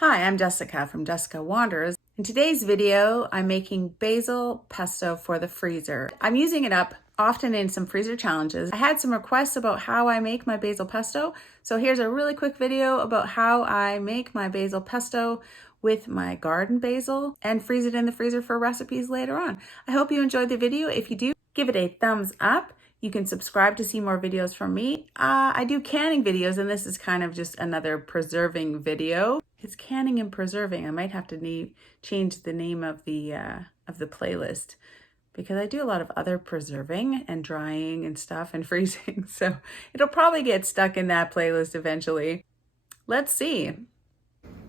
Hi, I'm Jessica from Jessica Wanders. In today's video, I'm making basil pesto for the freezer. I'm using it up often in some freezer challenges. I had some requests about how I make my basil pesto, so here's a really quick video about how I make my basil pesto with my garden basil and freeze it in the freezer for recipes later on. I hope you enjoyed the video. If you do, give it a thumbs up. You can subscribe to see more videos from me. I do canning videos, and this is kind of just another preserving video. It's canning and preserving. I might have to change the name of the playlist because I do a lot of other preserving and drying and stuff and freezing. So it'll probably get stuck in that playlist eventually. Let's see.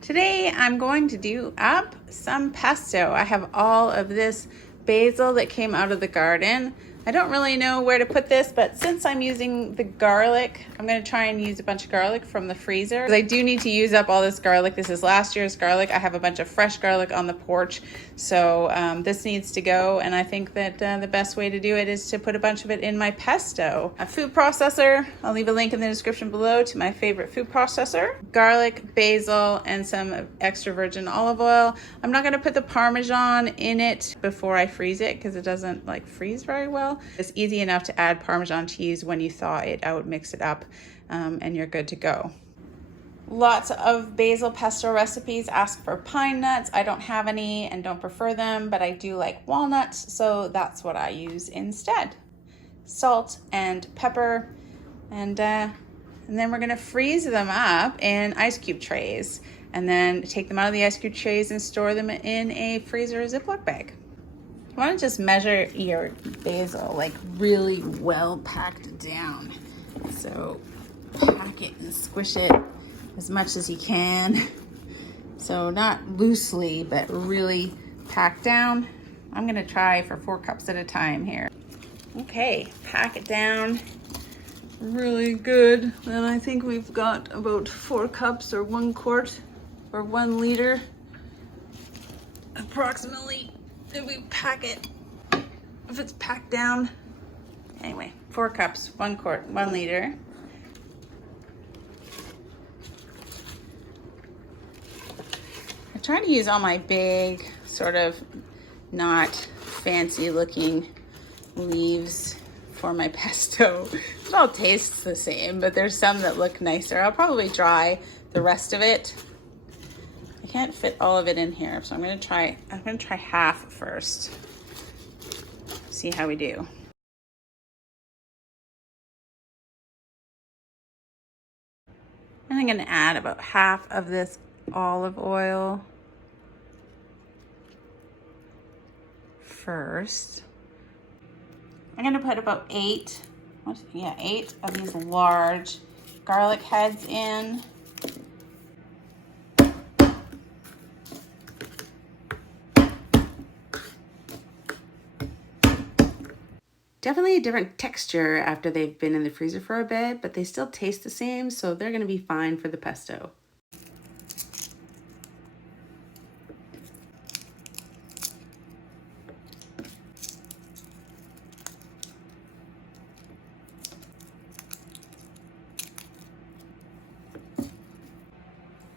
Today I'm going to do up some pesto. I have all of this basil that came out of the garden. I don't really know where to put this, but since I'm using the garlic, I'm going to try and use a bunch of garlic from the freezer. I do need to use up all this garlic. This is last year's garlic. I have a bunch of fresh garlic on the porch, so this needs to go, and I think that the best way to do it is to put a bunch of it in my pesto. A food processor, I'll leave a link in the description below to my favorite food processor. Garlic, basil, and some extra virgin olive oil. I'm not going to put the parmesan in it before I freeze it because it doesn't like freeze very well. It's easy enough to add Parmesan cheese when you thaw it out, mix it up, and you're good to go. Lots of basil pesto recipes ask for pine nuts. I don't have any and don't prefer them, but I do like walnuts, so that's what I use instead. Salt and pepper, and then we're gonna freeze them up in ice cube trays, and then take them out of the ice cube trays and store them in a freezer Ziploc bag. You want to just measure your basil like really well packed down. So pack it and squish it as much as you can. So not loosely, but really packed down. I'm gonna try for 4 cups at a time here. Okay, pack it down really good. Then I think we've got about 4 cups or 1 quart or 1 liter approximately. If we pack it, if it's packed down, anyway, 4 cups, 1 quart, 1 liter. I try to use all my big, sort of not fancy looking leaves for my pesto. It all tastes the same, but there's some that look nicer. I'll probably dry the rest of it. I can't fit all of it in here, so I'm gonna try half first. See how we do. And I'm gonna add about half of this olive oil first. I'm gonna put about 8 of these large garlic heads in. Definitely a different texture after they've been in the freezer for a bit, but they still taste the same, so they're gonna be fine for the pesto.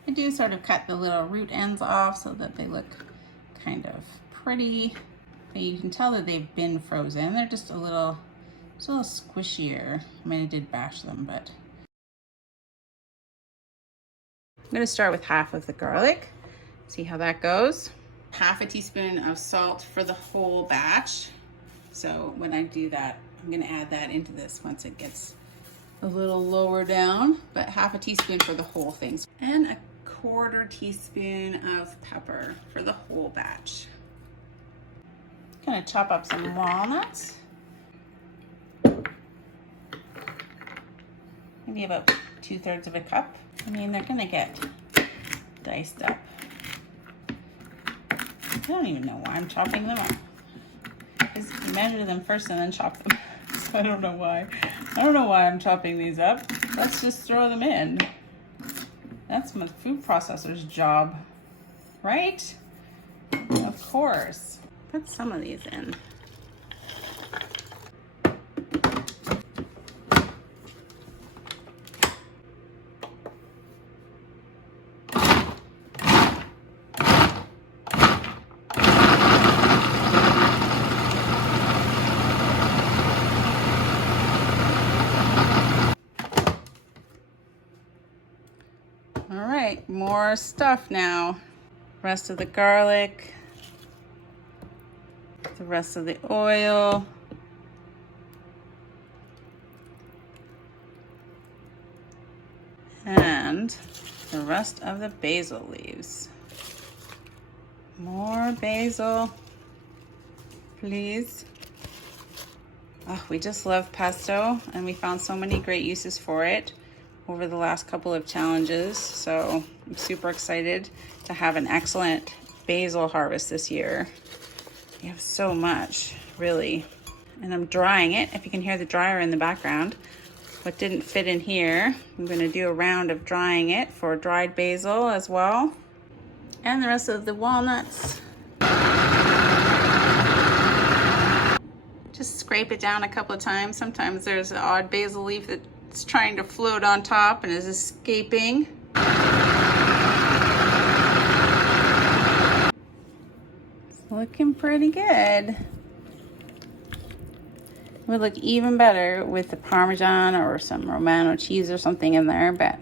I do sort of cut the little root ends off so that they look kind of pretty. But you can tell that they've been frozen. They're just a little squishier. I mean, I did bash them, but. I'm gonna start with half of the garlic. See how that goes. Half a teaspoon of salt for the whole batch. So when I do that, I'm gonna add that into this once it gets a little lower down, but half a teaspoon for the whole thing. And a 1/4 teaspoon of pepper for the whole batch. Gonna chop up some walnuts. Maybe about 2/3 of a cup. I mean, they're gonna get diced up. I don't even know why I'm chopping them up. Just measure them first and then chop them. So I don't know why. I don't know why I'm chopping these up. Let's just throw them in. That's my food processor's job, right? Of course. Put some of these in. more stuff now. Rest of the garlic, the rest of the oil. And the rest of the basil leaves. More basil, please. Oh, we just love pesto, and we found so many great uses for it over the last couple of challenges. So I'm super excited to have an excellent basil harvest this year. We have so much, really. And I'm drying it, if you can hear the dryer in the background. What didn't fit in here, I'm gonna do a round of drying it for dried basil as well. And the rest of the walnuts. Just scrape it down a couple of times. Sometimes there's an odd basil leaf that's trying to float on top and is escaping. It's looking pretty good. Would look even better with the Parmesan or some Romano cheese or something in there, but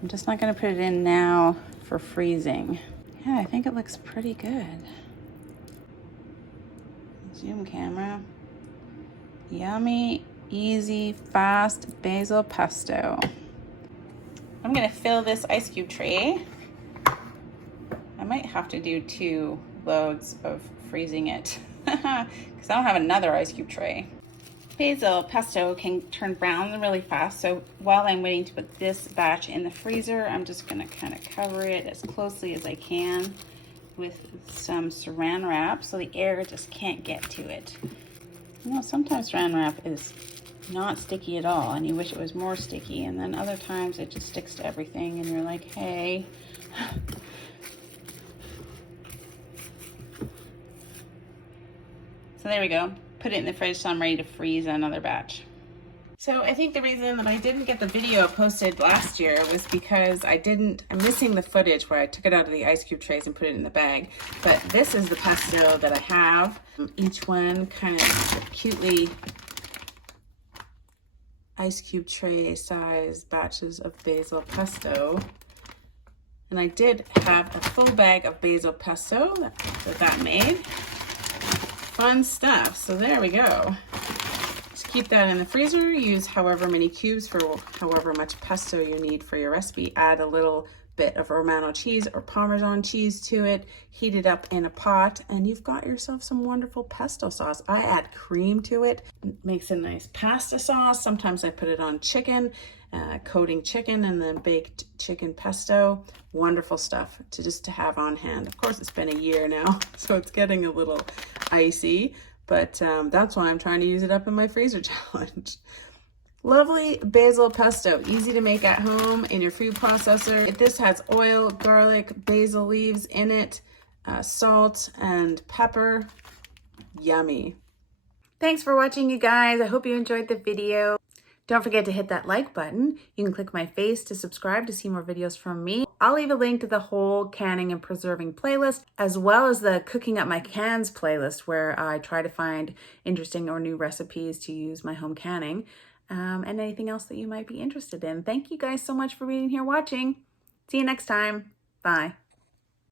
I'm just not gonna put it in now for freezing. Yeah, I think it looks pretty good. Zoom camera. Yummy, easy, fast basil pesto. I'm gonna fill this ice cube tray. I might have to do 2 loads of freezing it because I don't have another ice cube tray. Basil pesto can turn brown really fast, so while I'm waiting to put this batch in the freezer, I'm just gonna kind of cover it as closely as I can with some saran wrap so the air just can't get to it. You know, sometimes saran wrap is not sticky at all and you wish it was more sticky, and then other times it just sticks to everything and you're like, hey. So there we go. Put it in the fridge so I'm ready to freeze another batch. So I think the reason that I didn't get the video posted last year was because I'm missing the footage where I took it out of the ice cube trays and put it in the bag. But this is the pesto that I have. Each one kind of cutely ice cube tray size batches of basil pesto. And I did have a full bag of basil pesto that made. Fun stuff. So there we go. Just keep that in the freezer. Use however many cubes for however much pesto you need for your recipe. Add a little bit of Romano cheese or Parmesan cheese to it. Heat it up in a pot and you've got yourself some wonderful pesto sauce. I add cream to it. It makes a nice pasta sauce. Sometimes I put it on chicken, coating chicken and then baked chicken pesto. Wonderful stuff to have on hand. Of course, it's been a year now, so it's getting a little icy, but that's why I'm trying to use it up in my freezer challenge. Lovely basil pesto, easy to make at home in your food processor. This has oil, garlic, basil leaves in it, salt and pepper. Yummy. Thanks for watching, you guys. I hope you enjoyed the video. Don't forget to hit that like button. You can click my face to subscribe to see more videos from me. I'll leave a link to the whole canning and preserving playlist, as well as the cooking up my cans playlist, where I try to find interesting or new recipes to use my home canning, and anything else that you might be interested in. Thank you guys so much for being here watching. See you next time. Bye.